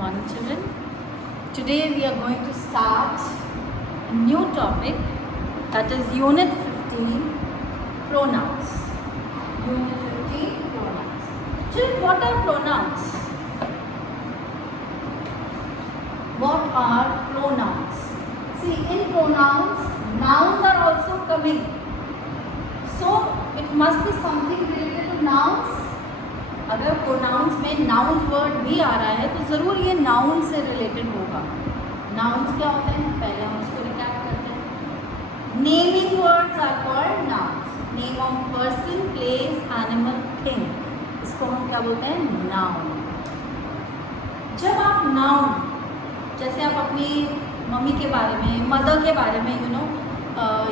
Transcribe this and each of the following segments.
morning, children. Today we are going to start a new topic, that is Unit 15, Pronouns. Unit 15, Pronouns. Children, what are pronouns? What are pronouns? See, in pronouns, nouns are also coming. So, it must be something related to nouns. अगर pronounce में nouns word भी आ रहा है तो ज़रूर ये noun से related होगा. नाउन्स क्या होते हैं, पहले हम उसको रिकैप करते हैं. Naming words are called nouns. Name of person, place, animal, thing, इसको हम क्या बोलते हैं, नाउन. जब आप नाउन, जैसे आप अपनी मम्मी के बारे में, मदर के बारे में,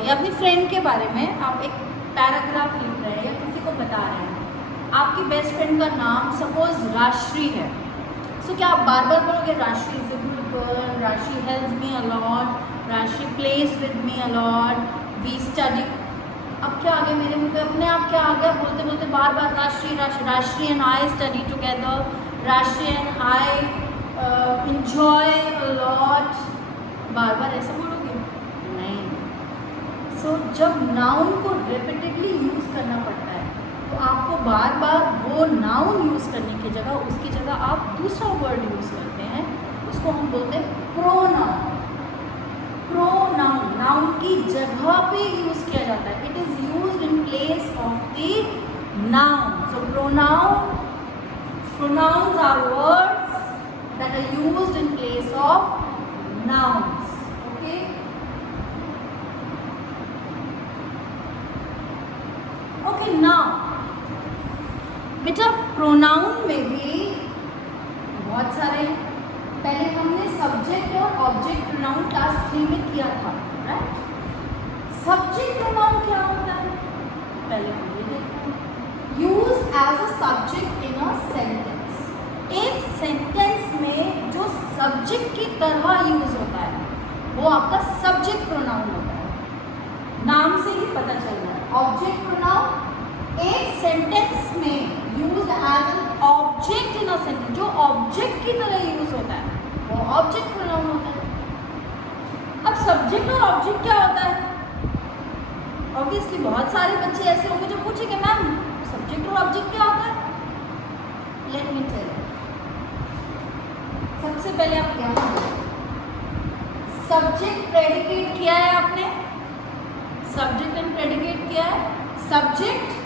या अपनी फ्रेंड के बारे में आप एक पैराग्राफ लिख रहे हैं या किसी को बता रहे हैं. आपकी बेस्ट फ्रेंड का नाम सपोज राशि है. सो क्या आप बार बार बोलोगे Rashi is a good girl, Rashi helps me a lot, Rashi plays with me a lot, we study. अब क्या आ गया मेरे मुंह पे, अपने आप क्या आ गया, बोलते बोलते बार बार Rashi Rashi. Rashi and I study together, Rashi and I enjoy a lot. बार बार ऐसा बोलोगे नहीं. सो जब नाउन को रिपीटेडली यूज़ करना पड़ता है तो आपको बार बार वो नाउन यूज़ करने की जगह, उसकी जगह आप दूसरा वर्ड यूज़ करते हैं. उसको हम बोलते हैं प्रोनाउन. प्रोनाउन नाउन की जगह पे यूज़ किया जाता है. It is used in place of the noun. So pronouns are words that are used in place of nouns. Okay. Okay, now बेटा प्रोनाउन में भी बहुत सारे हैं. पहले हमने सब्जेक्ट और ऑब्जेक्ट प्रोनाउन क्लास 3 में किया था, राइट. सब्जेक्ट प्रोनाउन क्या होता है, पहले हम ये देखते हैं. Use as a subject in a sentence. एक सेंटेंस में जो सब्जेक्ट की तरह यूज होता है वो आपका सब्जेक्ट प्रोनाउन होता है. नाम से ही पता चल रहा है. ऑब्जेक्ट प्रोनाउन एक सेंटेंस में use as an object in a sentence, जो ऑब्जेक्ट की तरह यूज होता है वो ऑब्जेक्ट प्रोनाउन होता है. अब सब्जेक्ट और ऑब्जेक्ट क्या होता है, ऑब्वियसली बहुत सारे बच्चे ऐसे होंगे जो पूछेंगे मैम सब्जेक्ट और ऑब्जेक्ट क्या होता है. Let me tell. सबसे पहले आप क्या सब्जेक्ट प्रेडिकेट किया है आपने, सब्जेक्ट एंड प्रेडिकेट किया है. सब्जेक्ट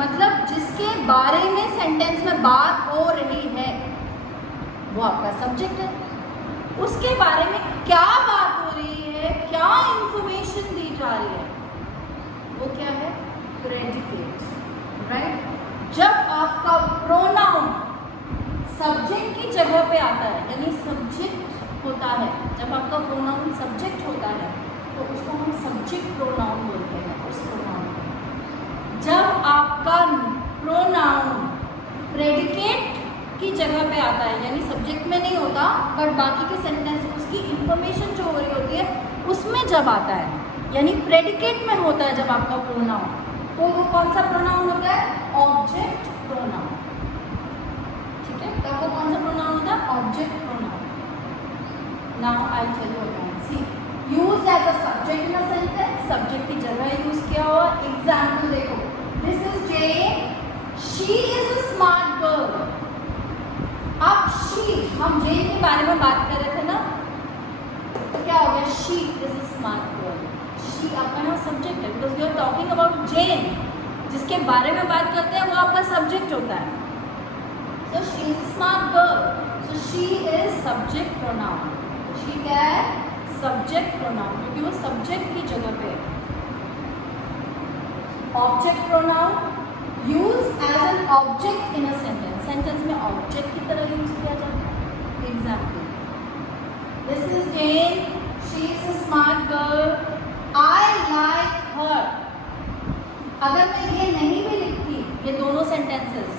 मतलब जिसके बारे में सेंटेंस में बात हो रही है वो आपका सब्जेक्ट है. उसके बारे में क्या बात हो रही है, क्या इंफॉर्मेशन दी जा रही है, वो क्या है, प्रेडिकेट, राइट. जब आपका प्रोनाउन सब्जेक्ट की जगह पे आता है, यानी सब्जेक्ट होता है, जब आपका प्रोनाउन सब्जेक्ट होता है तो उसको हम सब्जेक्ट प्रोनाउन बोलते हैं. उस प्रोनाउन को जब आपका प्रोनाउन प्रेडिकेट की जगह पे आता है, यानी सब्जेक्ट में नहीं होता बट बाकी के सेंटेंस उसकी इंफॉर्मेशन जो हो रही होती है उसमें जब आता है, यानी प्रेडिकेट में होता है जब आपका प्रोनाउन, तो वो कौन सा प्रोनाउन होता है, ऑब्जेक्ट प्रोनाउन. ठीक है, तब वो कौन सा प्रोनाउन होता है, object pronoun. Now I tell you again. See, used as a subject in a sentence, subject की जगह यूज किया हुआ. एग्जांपल देखो, this is Jane, she is a smart girl. अब शी, हम जेन के बारे में बात कर रहे थे ना, तो क्या हो गया, she is a smart girl. She आपका यहाँ सब्जेक्ट है, because we are talking about Jane. जिसके बारे में बात करते हैं वो आपका सब्जेक्ट होता है. So she is a smart girl. So she is subject pronoun. She क्या है, subject pronoun, क्योंकि वो subject की जगह पे है. Object pronoun used as an object in a sentence. Sentence में object की तरह यूज किया जाता है. Example. This is Jane. She is a smart girl. I like her. अगर मैं ये नहीं भी लिखती, ये दोनों sentences,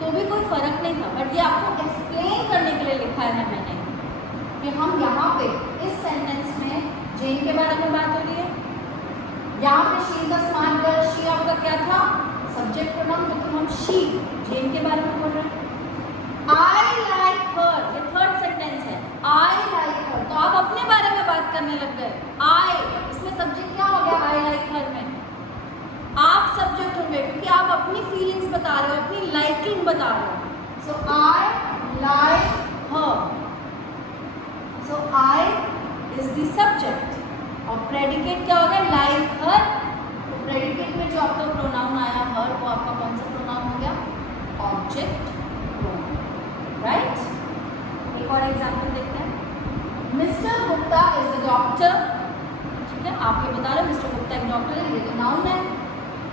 तो भी कोई फर्क नहीं था, बट ये आपको एक्सप्लेन करने के लिए लिखा है मैंने कि हम यहाँ पे इस सेंटेंस में जेन के बारे में बात हो रही है. यहाँ पे she is a smart girl, she आपका क्या था, सब्जेक्ट प्रोनाउन, क्योंकि हम शी जेन के बारे में बोल रहे हैं. आई लाइक हर, ये थर्ड सेंटेंस करने लग गए। आई, इसमें सब्जेक्ट क्या हो गया? आई लाइक हर में आप सब्जेक्ट होंगे क्योंकि आप अपनी फीलिंग्स बता रहे हो, अपनी लाइकिंग बता रहे हो। So I like her, so I is the subject और प्रेडिकेट क्या हो गया? Like her. तो प्रेडिकेट में जो आपका प्रोनाउन आया हर, वो आपका कौन सा प्रोनाउन हो गया? Object pronoun, right. एक और एग्जांपल देखते हैं। Mister Gupta is a doctor, ठीक है, आप ये बता रहे हो मिस्टर गुप्ता एक डॉक्टर है, ये तो नाउन है,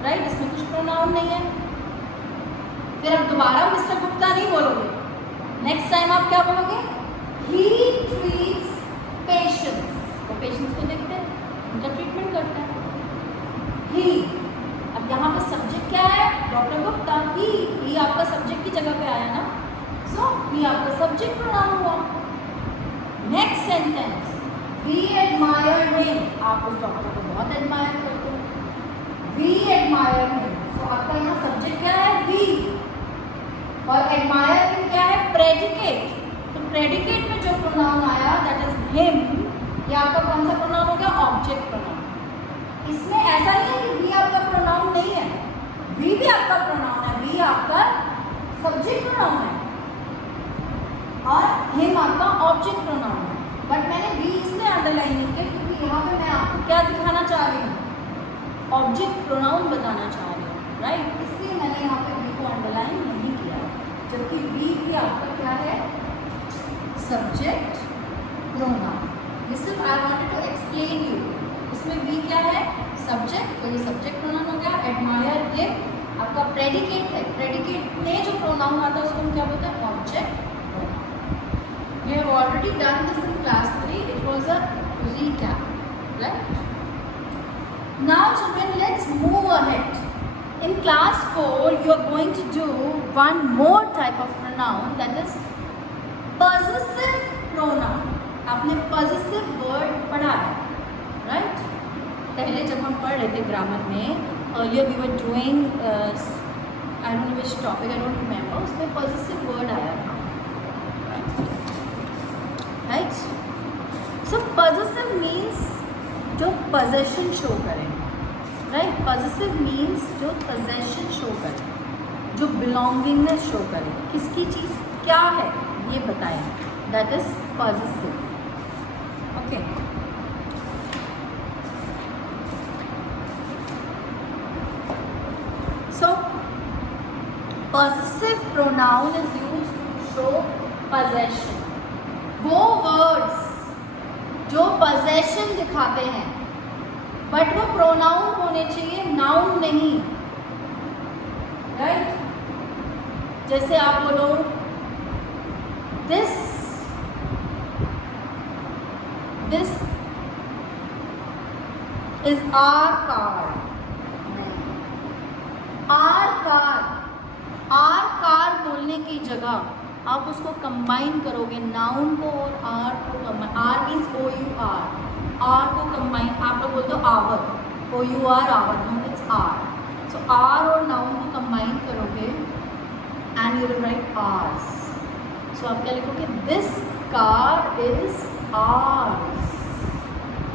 राइट, इसमें कुछ प्रोनाउन नहीं है। फिर अब दोबारा मिस्टर गुप्ता नहीं बोलोगे, नेक्स्ट टाइम आप क्या बोलोगे? ही ट्रीट्स पेशेंट्स। तो पेशेंट्स को देखते हैं, उनका ट्रीटमेंट करते हैं। ही, अब यहाँ पे सब्जेक्ट क्या है? डॉक्टर गुप्ता। ही आपका सब्जेक्ट की जगह पे आया ना, सो ही आपका सब्जेक्ट प्रोनाउन हुआ। Next sentence, we admire him, आप उस डॉक्टर को बहुत एडमायर करते हो। वी एडमायर हिम, सो आपका यहाँ सब्जेक्ट क्या है? वी, और एडमायर हिम क्या है? प्रेडिकेट। तो प्रेडिकेट में जो प्रोनाउन आया दैट इज हिम, ये आपका कौन सा प्रोनाउन हो गया? Object pronoun. इसमें ऐसा नहीं है कि वी आपका प्रोनाउन नहीं है, वी भी आपका प्रोनाउन है, वी आपका सब्जेक्ट प्रोनाउन है और हिम आपका ऑब्जेक्ट प्रोनाउन है। बट मैंने वी इसलिए अंडरलाइन नहीं किया क्योंकि यहाँ पे मैं आपको क्या दिखाना चाह रही हूँ? ऑब्जेक्ट प्रोनाउन बताना चाह रही हूँ, राइट, इसलिए मैंने यहाँ पे वी को अंडरलाइन नहीं किया, जबकि वी भी आपका क्या है? Subject pronoun. Listen, I wanted to explain you, इसमें वी क्या है? सब्जेक्ट, तो ये सब्जेक्ट प्रोनाउन हो गया। एडमायर हिम आपका प्रेडिकेट है, प्रेडिकेट में जो प्रोनाउन आता है उसको हम क्या बोलते हैं? Object pronoun. We have already done this in class 3. It was a recap, right? Now children, let's move ahead. In class 4, you are going to do one more type of pronoun, that is possessive pronoun. आपने possessive word पढ़ा है, right? पहले जब हम पढ़ रहे थे grammar में, earlier we were doing I don't know which topic, I don't remember, उसमें possessive word आया था, right? So possessive means जो possession show करे, right? Possessive means जो possession show करे, जो belongingness show करे, किसकी चीज़ क्या है ये बताएं, that is possessive, okay? So possessive pronoun is used to show possession. वो वर्ड्स जो possession दिखाते हैं बट वो प्रोनाउन होने चाहिए, नाउन नहीं, राइट? जैसे आप बोलो this is our car, our car बोलने की जगह आप उसको कंबाइन करोगे, नाउन को और आर को combine, our means O U R को कंबाइन, आप लोग बोलते हो our, O U R our, no it's our, so our और नाउन को कंबाइन करोगे and you will write ours, so आप क्या लिखोगे? This car is ours.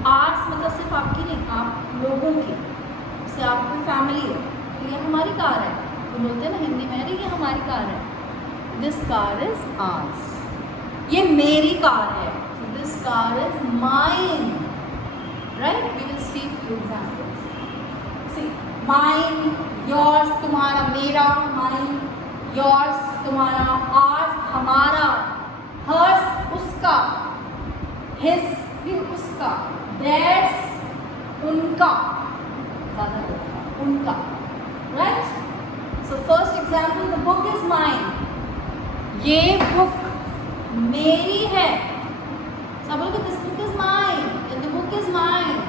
Ours मतलब सिर्फ आपकी नहीं, आप लोगों की, जैसे आपकी फैमिली है तो ये हमारी कार है, तो बोलते हैं ना हिंदी में, अरे ये हमारी कार है, दिस कार इज आर्स, ये मेरी कार है, this car is mine, right? We will see few examples, see mine, yours तुम्हारा, मेरा, माइन योर्स तुम्हारा, आर्स हमारा, हर्स उसका, हिज भी उसका, theirs उनका, ज़्यादा उनका, right? So first example, the book is mine, ये बुक मेरी है, सब बोलोगे this book is mine, the book is mine,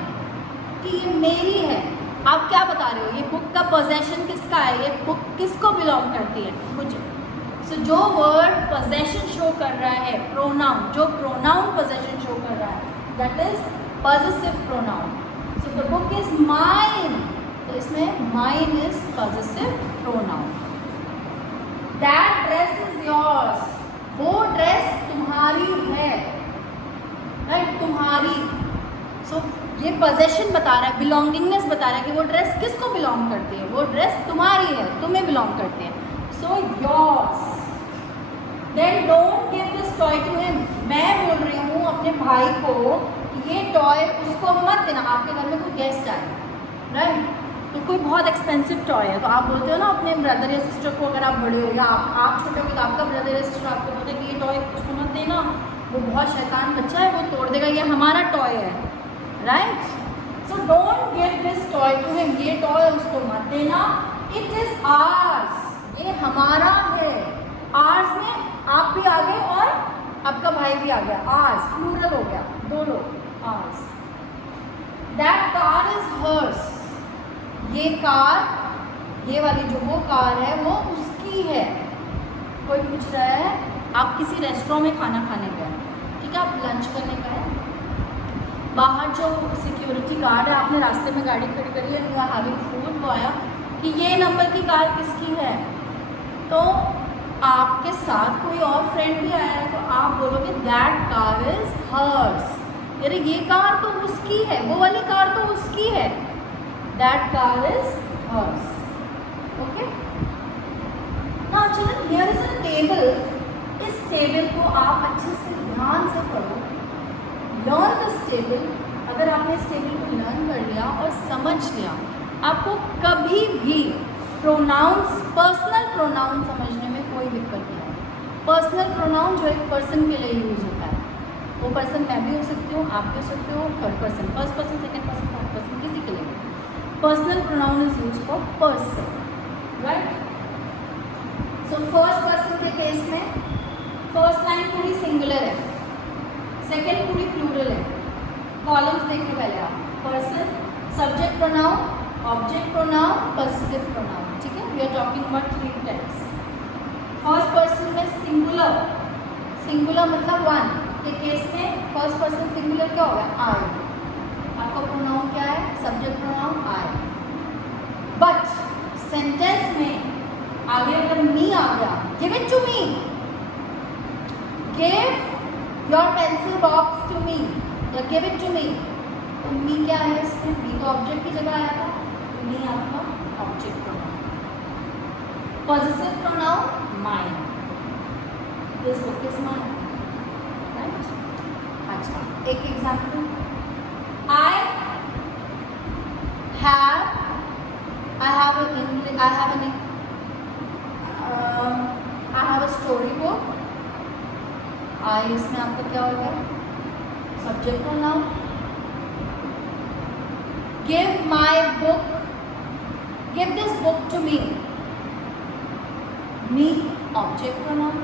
कि ये मेरी है। आप क्या बता रहे हो? ये बुक का पोजेशन किसका है? ये बुक किसको बिलोंग करती है? मुझे। सो जो वर्ड पोजेशन शो कर रहा है, प्रोनाउन, जो प्रोनाउन पोजेशन शो कर रहा है, that is possessive pronoun. So the book is mine, तो इसमें mine is possessive pronoun. That dress is yours, वो ड्रेस तुम्हारी है, राइट? तुम्हारी, सो ये पोजेशन बता रहा है, बिलोंगिंगनेस बता रहा है कि वो ड्रेस किसको बिलोंग करती है, वो ड्रेस तुम्हारी है, तुम्हें बिलोंग करती है. So yours. Then don't give this toy to him. मैं बोल रही हूँ अपने भाई को ये टॉय उसको मत देना. आपके घर में कोई गेस्ट आए, राइट, तो कोई बहुत एक्सपेंसिव टॉय है, तो आप बोलते हो ना अपने ब्रदर या सिस्टर को, अगर आप बड़े हो या आप छोटे हो तो आपका ब्रदर या सिस्टर आपको बोलते हैं कि ये टॉय उसको मत देना, वो बहुत शैतान बच्चा है, वो तोड़ देगा, ये हमारा टॉय है, right. So don't give this toy to him. ये टॉय उसको मत देना. It is ours. ये हमारा है. आर्स में आप भी आ गए और आपका भाई भी आ गया. आर्स प्लूरल हो गया, दो लोग. Ours. That car is hers. ये कार, ये वाली जो वो कार है वो उसकी है. कोई पूछ रहा है, आप किसी रेस्टोरेंट में खाना खाने गए, ठीक है, आप लंच करने गए, बाहर जो सिक्योरिटी गार्ड है, आपने रास्ते में गाड़ी खड़ी करी है, यू आर हैविंग फूड, वो आया कि ये नंबर की कार किसकी है, तो आपके साथ कोई और फ्रेंड भी आया है, तो आप बोलोगे दैट कार इज हर्स. यानी ये कार तो उसकी है, वो वाली कार तो उसकी है. That car is hers. Okay. Now children, here is a table. इस टेबल को आप अच्छे से ध्यान से पढ़ो. Learn this table. अगर आपने इस टेबल को लर्न कर लिया और समझ लिया, आपको कभी भी प्रोनाउंस, पर्सनल प्रोनाउन समझने में कोई दिक्कत नहीं है. पर्सनल प्रोनाउन जो एक पर्सन के लिए यूज़ होता है, वो पर्सन मैं भी हो सकती हूँ, आप भी हो सकते हो, third person, first person, second person, third person, किसी के लिए. Personal pronoun is use for person, right. So first person के केस में फर्स्ट लाइन पूरी सिंगुलर है, सेकेंड पूरी प्लूरल है. कॉलम्स देख लो पहले आप. Person, subject pronoun, object pronoun, positive pronoun. ठीक है, we are talking about 3 types. First person में सिंगुलर, सिंगुलर मतलब वन के केस में फर्स्ट पर्सन सिंगुलर क्या होगा, आई. आपका प्रोनाउन क्या है, subject pronoun I. But sentence में आगे अगर मी आ गया, give it to me, give your pencil box to me, या गिव इट टू मी, तो मी क्या है इसमें, मी तो ऑब्जेक्ट की जगह आया था, मी आपका object pronoun. Positive pronoun mine. This book is mine, right. अच्छा, एक example. I have a story book. I इसमें आपका क्या हो गया, subject pronoun. Give my book, give this book to me. Me object pronoun.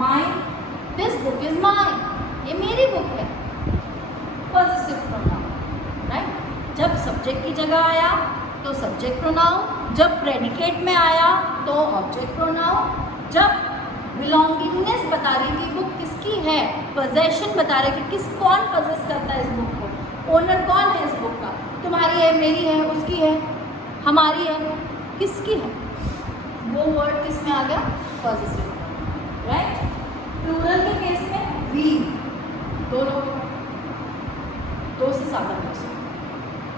Mine, this book is mine. ये मेरी book है. Positive pronoun, right. जब सब्जेक्ट की जगह आया तो सब्जेक्ट प्रोनाउन, जब प्रेडिकेट में आया तो ऑब्जेक्ट प्रोनाउन, जब बिलोंगिंगनेस बता रही थी बुक किसकी है, पोजेशन बता रहे कि किस, कौन पोजेस करता है इस बुक को, ओनर कौन है इस बुक का, तुम्हारी है, मेरी है, उसकी है, हमारी है, किसकी है, वो वर्ड किस में आ गया, पॉजिटिव, राइट. प्लूरल के केस में वी, दो लोग, दो से ज्यादा पर्सन.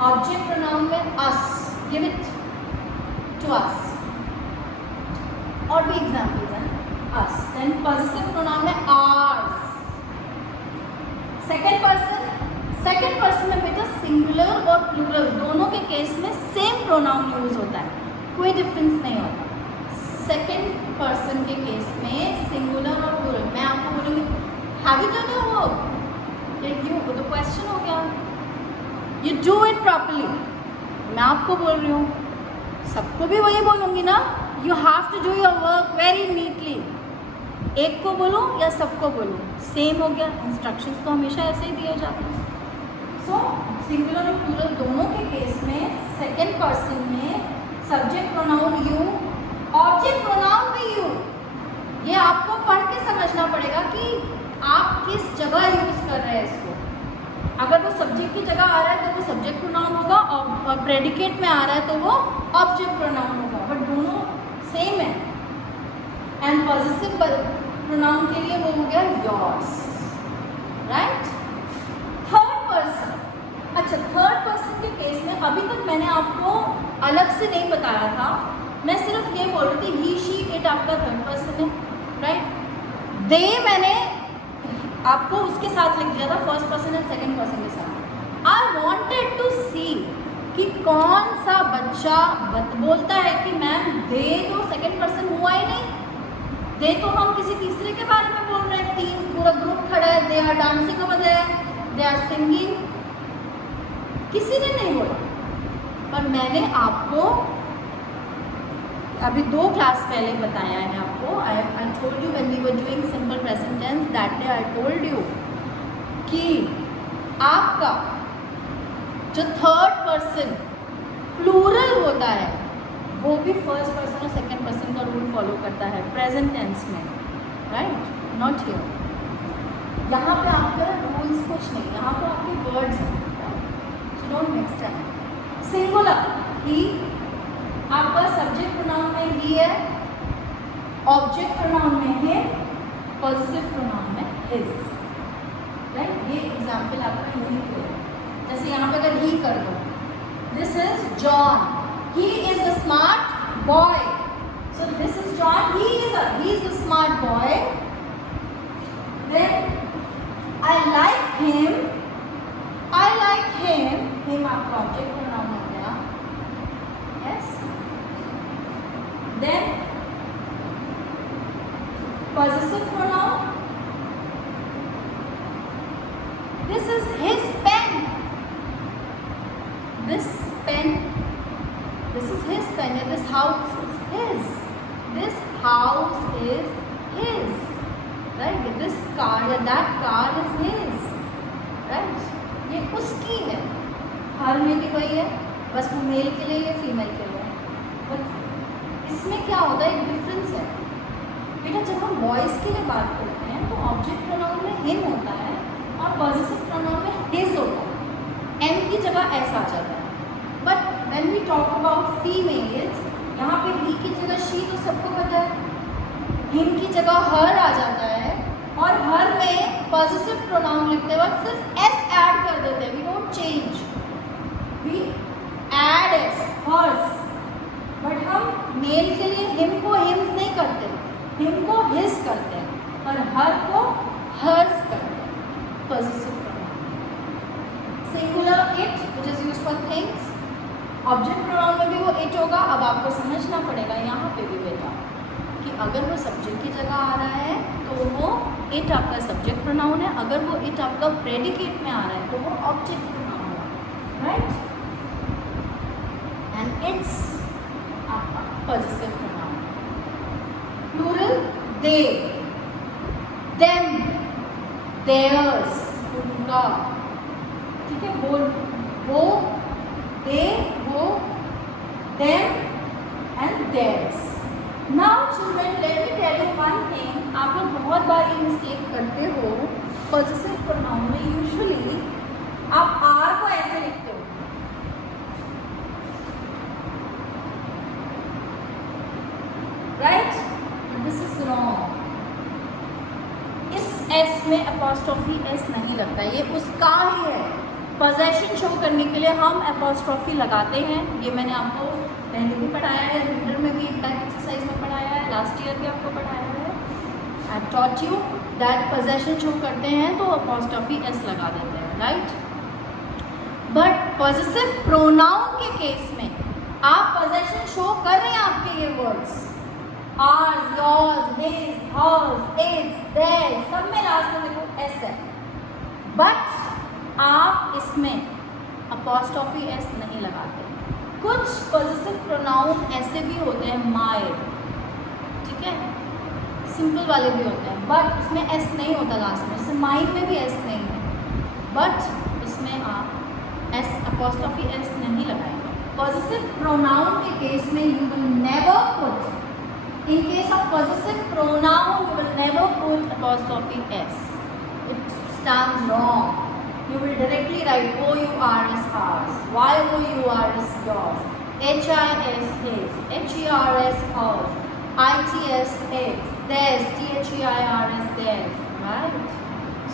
ऑब्जेक्ट प्रोनाउन में अस, गिव इट टू अस, और भी एग्जाम्पल्स हैं. अस. देन पॉजिटिव प्रोनाउन में आर्स. सेकेंड पर्सन में बेटा सिंगुलर और प्लूरल दोनों के केस में सेम प्रोनाउन यूज होता है, कोई डिफरेंस नहीं होता. सेकेंड पर्सन के केस में सिंगुलर और प्लूरल. मैं आपको बोलूँगी have you done your work, you, वो तो क्वेश्चन हो गया. You do it properly. मैं आपको बोल रही हूँ, सबको भी वही बोलूँगी ना, you have to do your work very neatly. एक को बोलूँ या सबको बोलूँ, सेम हो गया. इंस्ट्रक्शंस तो हमेशा ऐसे ही दिए जाते हैं. सो सिंगुलर और प्लूरल दोनों के केस में सेकेंड पर्सन में subject pronoun you, object pronoun भी यू. ये आपको पढ़ के समझना पड़ेगा कि आप किस जगह यूज कर रहे हैं इसको. अगर वो सब्जेक्ट की जगह आ रहा है तो वो सब्जेक्ट प्रोनाउन होगा, और प्रेडिकेट में आ रहा है तो वो ऑब्जेक्ट प्रोनाउन होगा, बट दोनों सेम है. एंड पॉजिटिव प्रोनाउन के लिए वो हो गया योर्स, राइट. थर्ड पर्सन, अभी तक मैंने आपको अलग से नहीं बताया था, मैं सिर्फ ये बोल रही थी ही शी इट आपका थर्ड पर्सन है, राइट। दे मैंने आपको उसके साथ लिख दिया था, first person and second person के साथ। आई वॉन्टेड टू सी कि कौन सा बच्चा बोलता है कि मैम दे तो सेकंड पर्सन हुआ ही नहीं, दे तो हम किसी तीसरे के बारे में बोल रहे हैं, टीम पूरा ग्रुप खड़ा है, they are dancing over there, they are singing, किसी ने नहीं बोला। पर मैंने आपको अभी 2 क्लास पहले बताया है आपको, I told you when we were doing simple present tense that day, I told you कि आपका जो थर्ड पर्सन प्लूरल होता है वो भी फर्स्ट पर्सन और सेकंड पर्सन का रूल फॉलो करता है प्रेजेंट टेंस में, राइट, नॉट हियर। यहाँ पे आपका रूल्स कुछ नहीं, यहाँ पे आपके वर्ड्स हैं, so don't mix that. Singular he, आपका सब्जेक्ट प्रोनाउन में ही है, ऑब्जेक्ट प्रोनाउन में हिम, पॉजिटिव प्रोनाउन में हिज, राइट। ये एग्जाम्पल आपका यही पे है। जैसे यहाँ पे अगर ही कर दो, this is John, he is a smart boy, so this is John, he is a smart boy. Then I like him, him आपका ऑब्जेक्ट प्रोनाउन हो गया, yes. Then possessive pronoun, this is his pen, this pen, this is his pen, and this house is his, this house is his, right, this car या that car is his, right, ये उसकी है, हर में भी वही है, बस वो मेल के लिए या फीमेल के लिए, बट इसमें क्या होता है, एक डिफरेंस है बेटा। जब हम बॉयज़ के लिए बात करते हैं तो ऑब्जेक्ट प्रोनाउन में हिम होता है और पॉजिटिव प्रोनाउन में हिज होता है, एम की जगह एस आ जाता है। But when we talk about females, यहाँ पे ही की जगह शी तो सबको पता है, हिम की जगह हर आ जाता है, और हर में पॉजिटिव प्रोनाउन लिखते वक्त सिर्फ एस ऐड कर देते हैं, we don't change, we add S, hers. But हम मेल के लिए हिम को हिम्स नहीं करते, हिम को हिज करते हैं, और हर को हर्स करते हैं, positive pronoun. Singular it which is used for things, object pronoun में भी वो इट होगा। अब आपको समझना पड़ेगा यहाँ पे भी बेटा कि अगर वो सब्जेक्ट की जगह आ रहा है तो वो इट आपका सब्जेक्ट प्रोनाउन है, अगर वो इट आपका प्रेडिकेट में आ रहा है तो वो ऑब्जेक्ट प्रोनाउन होगा, राइट, एंड इट्स आपका पॉजिटिव प्रोनाउन। प्लूरल दे, देम, देयर्स, उनका, ठीक है, वो they, wo, them and theirs. Now children, let me tell you one thing. आप लोग बहुत बार ये मिस्टेक करते हो, पॉजिटिव प्रोनाउन में यूजुअली आप आर को ऐसे लिखते हो, राइट, दिस इज रॉन्ग। इस एस में अपॉस्ट्रोफी एस नहीं लगता, ये उसका ही है। पोजेशन शो करने के लिए हम एपोस्ट्रॉफी लगाते हैं, ये मैंने आपको पहले भी पढ़ाया है, रीडर में भी बैक एक्सरसाइज में पढ़ाया है, लास्ट ईयर भी आपको पढ़ाया है। I taught you that possession show करते हैं तो एपोस्ट्रॉफी एस लगा देते हैं, राइट। बट पॉजिटिव प्रोनाउन के केस में आप पोजेशन शो कर रहे हैं, आपके ये words ours, yours, his, hers, its, theirs, सब में लास्ट में देखो एस है, बट आप इसमें अपॉस्ट्रोफी एस नहीं लगाते। कुछ पॉजिटिव प्रोनाउन ऐसे भी होते हैं, माय, ठीक है, सिंपल वाले भी होते हैं, बट उसमें एस नहीं होता लास्ट में, जैसे माइन में भी एस नहीं है, बट उसमें आप एस अपॉस्ट्रोफी एस नहीं लगाएंगे। पॉजिटिव प्रोनाउन के केस में you will never put, in case of positive pronoun you will never put apostrophe S, it stands wrong. You will directly write O-U-R-S ours, Y-O-U-R-S yours, H-I-S his, H-E-R-S hers, I-T-S his, theirs, T-H-E-I-R-S theirs, right?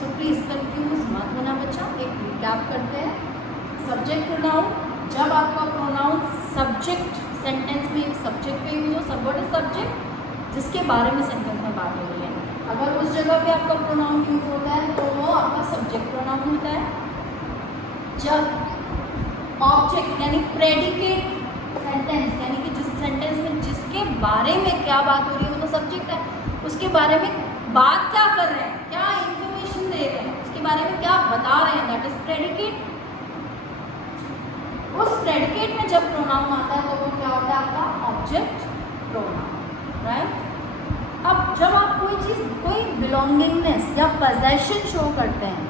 So please confuse मत होना बच्चा। एक recap करते हैं। Subject pronoun जब आपका pronoun subject sentence में एक सब्जेक्ट पे यूज हो, सब व्हाट इज सब्जेक्ट, जिसके बारे में सेंटेंस में बात हो रही है, अगर उस जगह पे आपका प्रोनाउन यूज होता है तो वो आपका सब्जेक्ट प्रोनाउन होता है। जब ऑब्जेक्ट यानी प्रेडिकेट सेंटेंस, यानी कि जिस सेंटेंस में जिसके बारे में क्या बात हो रही है वो तो सब्जेक्ट है, उसके बारे में बात क्या कर रहे हैं, क्या इंफॉर्मेशन दे रहे हैं, उसके बारे में क्या बता रहे हैं, दैट इज प्रेडिकेट। उस प्रेडिकेट में जब प्रोनाउन आता है तो वो क्या होता है, आपका ऑब्जेक्ट प्रोनाउन, राइट। अब जब आप कोई चीज़, कोई बिलोंगिंगनेस या पोजेशन शो करते हैं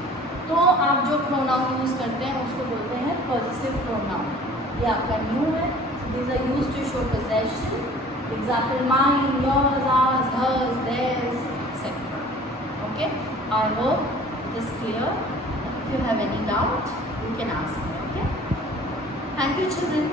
तो आप जो प्रोनाउन यूज़ करते हैं उसको बोलते हैं पॉजिटिव प्रोनाउन। ये आपका न्यू है, these are used to show possession, example mine, yours, ours, hers, theirs, etcetera. Okay, I hope it is clear. If you have any doubt you can ask me. Okay, thank you children.